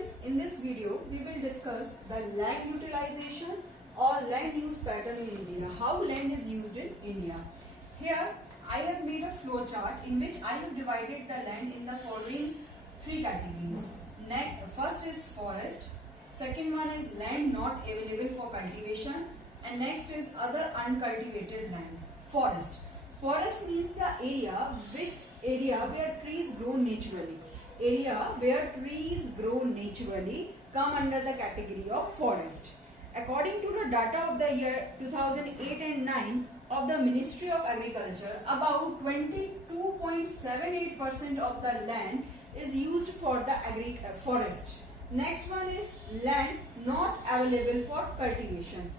students, in this video we will discuss the land utilization or land use pattern in India. How land is used in India. Here I have made a flow chart in which I have divided the land in the following three categories. First is forest, second one is land not available for cultivation, and next is other uncultivated land. Forest. Forest means the area where trees grow naturally. Area where trees grow naturally come under the category of forest. According to the data of the year 2008 and 9 of the Ministry of Agriculture, about 22.78% of the land is used for the forest. Next one is land not available for cultivation.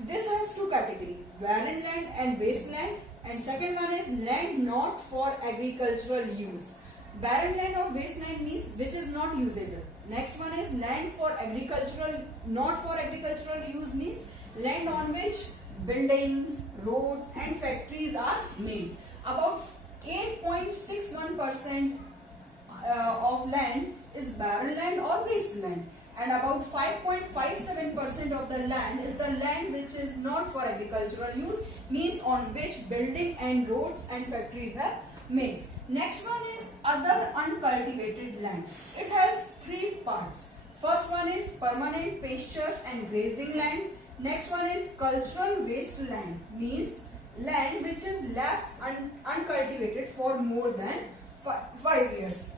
This has two categories, barren land and wasteland, and second one is land not for agricultural use. Barren land or wasteland means which is not usable. Next one is land for agricultural, not for agricultural use means land on which buildings, roads and factories are made. About 8.61% of land is barren land or wasteland, and about 5.57% of the land is the land which is not for agricultural use, means on which building and roads and factories have made. Next one is other uncultivated land. It has three parts. First one is permanent pastures and grazing land. Next one is cultural wasteland, means land which is left uncultivated for more than 5 years.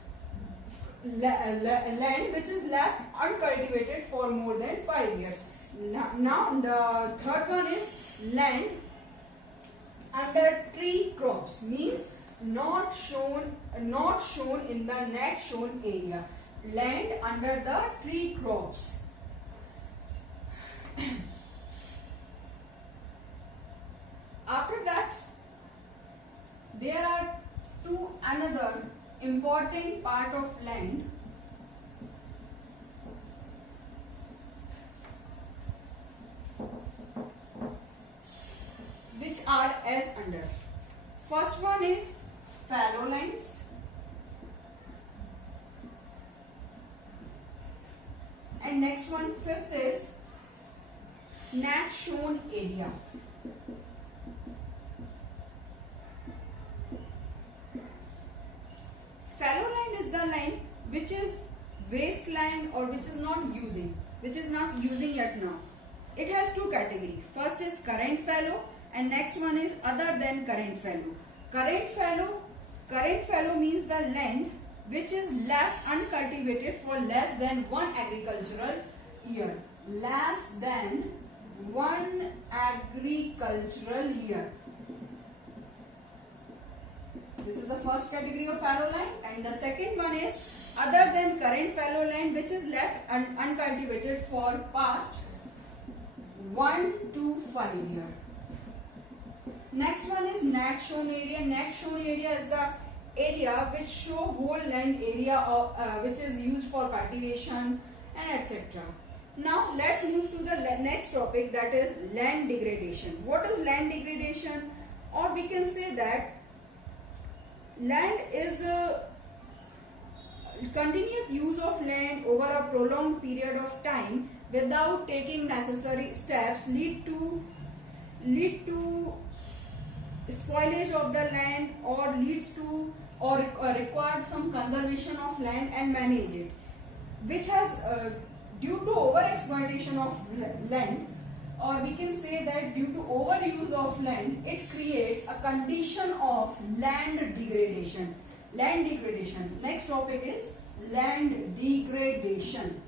Land which is left uncultivated for more than 5 years. Now the third one is land under tree crops, means not shown in the next shown area. Land under the tree crops. After that, there are another important part of land which are as under. First one is fallow lands, and next one, fifth is not shown area. Fallow land is the land which is wasteland or which is not using yet now. It has two categories. First is current fallow and next one is other than current fallow. Current fallow means the land which is left uncultivated for less than one agricultural year. Less than one agricultural year. This is the first category of fallow land, and the second one is other than current fallow land which is left uncultivated for past 1 to 5 years. Next one is not shown area. Not shown area is the area which show whole land area which is used for cultivation and etc. Now let's move to the next topic, that is land degradation. What is land degradation? Or we can say that land is a continuous use of land over a prolonged period of time without taking necessary steps lead to spoilage of the land, or leads to or required some conservation of land and manage it, which has due to over exploitation of land, or we can say that due to overuse of land, it creates a condition of land degradation. Land degradation. Next topic is land degradation.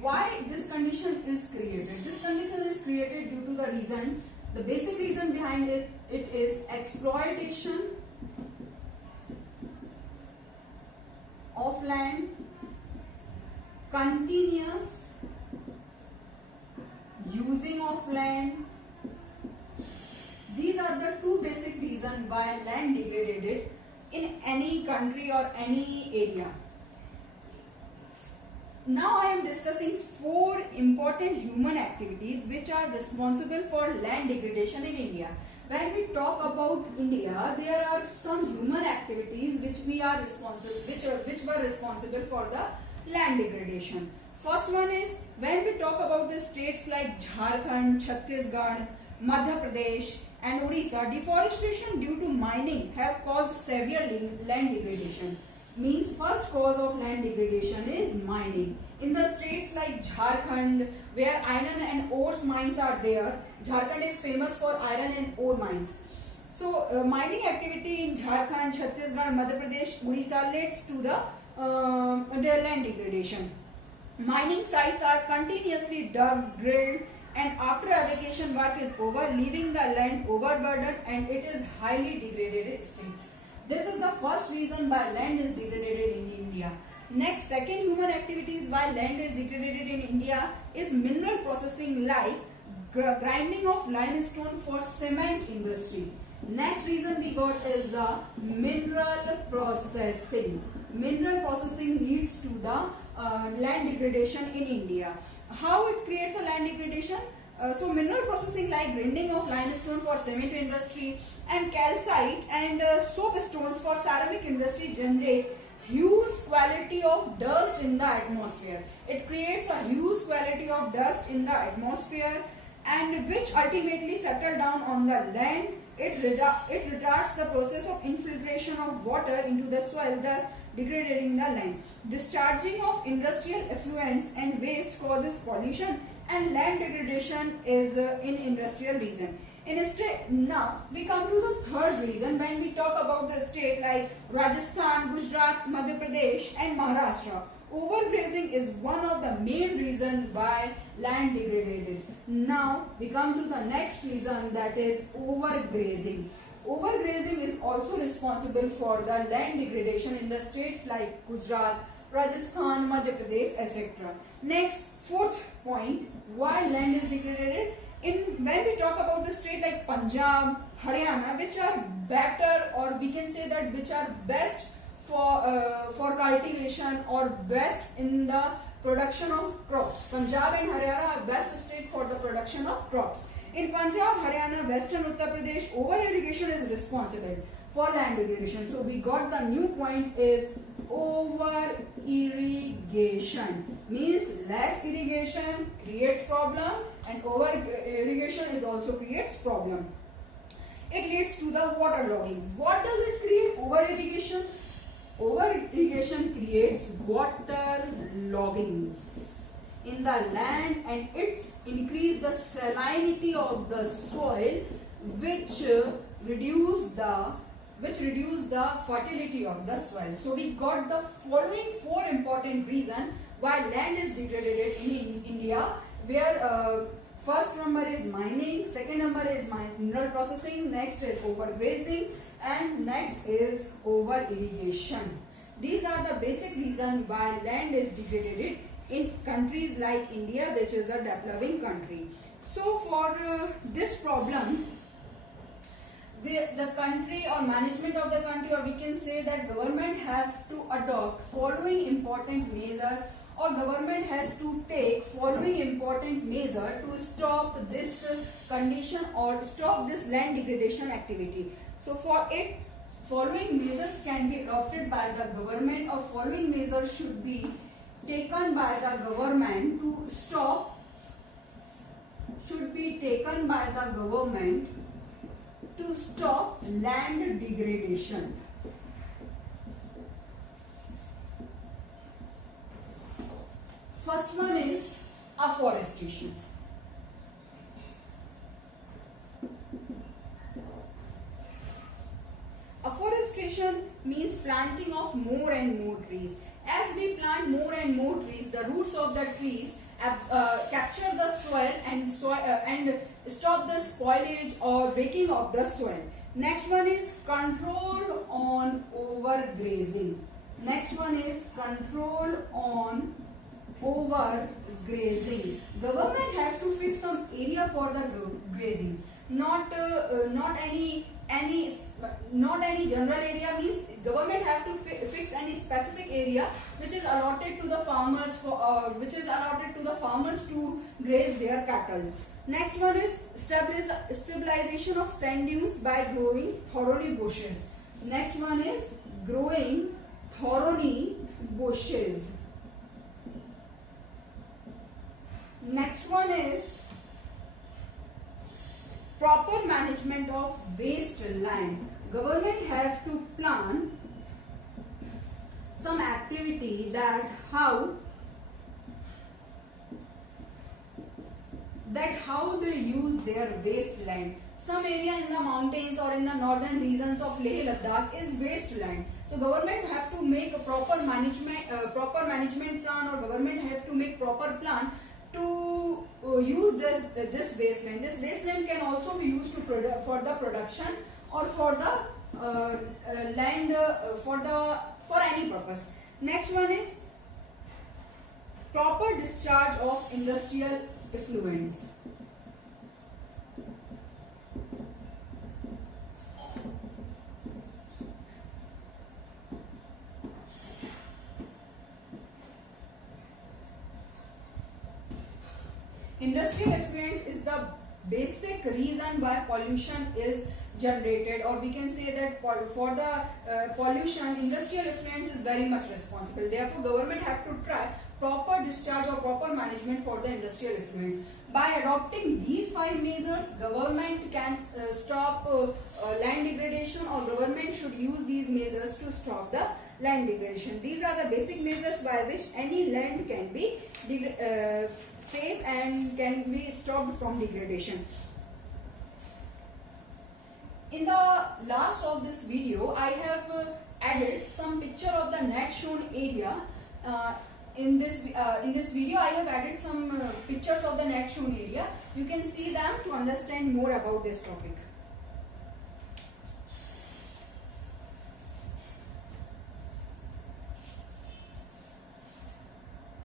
Why this condition is created? This condition is created due to the reason, the basic reason behind it is exploitation of land, continuous using of land. These are the two basic reasons why land degraded in any country or any area. Now I am discussing 4 important human activities which are responsible for land degradation in India. when we talk about India, there are some human activities which were responsible for the land degradation. First one is when we talk about the states like Jharkhand, Chhattisgarh, Madhya Pradesh and Odisha, deforestation due to mining have caused severe land degradation. Means first cause of land degradation is mining. In the states like Jharkhand, where iron and ores mines are there, Jharkhand is famous for iron and ore mines. So mining activity in Jharkhand, Chhattisgarh, Madhya Pradesh, Odisha leads to the land degradation. Mining sites are continuously dug, drilled, and after eradication work is over, leaving the land overburdened and it is highly degraded states. This is the first reason why land is degraded in India. Next, second human activities why land is degraded in India is mineral processing like grinding of limestone for cement industry. Next reason we got is the mineral processing. Mineral processing leads to the land degradation in India. How it creates a land degradation? So mineral processing like grinding of limestone for cement industry and calcite and soapstones for ceramic industry generate huge quality of dust in the atmosphere. It creates a huge quality of dust in the atmosphere and which ultimately settle down on the land. It retards the process of infiltration of water into the soil, thus degrading the land. Discharging of industrial effluents and waste causes pollution and land degradation is in industrial region. Now we come to the third reason when we talk about the state like Rajasthan, Gujarat, Madhya Pradesh and Maharashtra. Overgrazing is one of the main reasons why land degraded. Now we come to the next reason, that is overgrazing. Overgrazing is also responsible for the land degradation in the states like Gujarat, Rajasthan, Madhya Pradesh, etc. Next, fourth point, why land is degraded. When we talk about the state like Punjab, Haryana, which are better, or we can say that which are best for cultivation or best in the production of crops. Punjab and Haryana are best state for the production of crops. In Punjab, Haryana, Western Uttar Pradesh, over irrigation is responsible for land degradation. So we got the new point is over irrigation. Means less irrigation creates problem and over irrigation is also creates problem. It leads to the water logging. What does it create? Over irrigation. Over irrigation creates water loggings in the land and it's increase the salinity of the soil, which reduce the fertility of the soil. So we got the following four important reasons why land is degraded in India, where first number is mining, second number is mineral processing, next is overgrazing, and next is over irrigation. These are the basic reasons why land is degraded in countries like India, which is a developing country. So for this problem, the country or management of the country, or we can say that government have to adopt following important measure, or government has to take following important measure to stop this condition or stop this land degradation activity. So for it, following measures can be adopted by the government, or following measures should be taken by the government to stop, land degradation. First one is afforestation. Afforestation means planting of more and more trees. As we plant more and more trees, the roots of the trees capture the soil and stop the spoilage or breaking of the soil. Next one is control on overgrazing. Next one is control on overgrazing. Government has to fix some area for the grazing. Not any general area. Means government have to fix any specific area which is allotted to the farmers to graze their cattle. Next one is stabilization of sand dunes by growing thorny bushes. Next one is growing thorny bushes. Next one is proper management of waste land. Government have to plan some activity that how they use their wasteland. Some area in the mountains or in the northern regions of Leh Ladakh is wasteland. So government have to make a proper management plan, or government have to make proper plan to use this wasteland. This wasteland can also be used for the production or for the land for any purpose. Next one is proper discharge of industrial effluents. Industrial effluents is the basic reason why pollution is generated, or we can say that for the pollution, industrial effluents is very much responsible. Therefore, government have to try proper discharge or proper management for the industrial effluents. By adopting these 5 measures, government can stop land degradation, or government should use these measures to stop the land degradation. These are the basic measures by which any land can be saved and can be stopped from degradation. In the last of this video, I have added some picture of the net shown area. In this video, I have added some pictures of the net shown area. You can see them to understand more about this topic.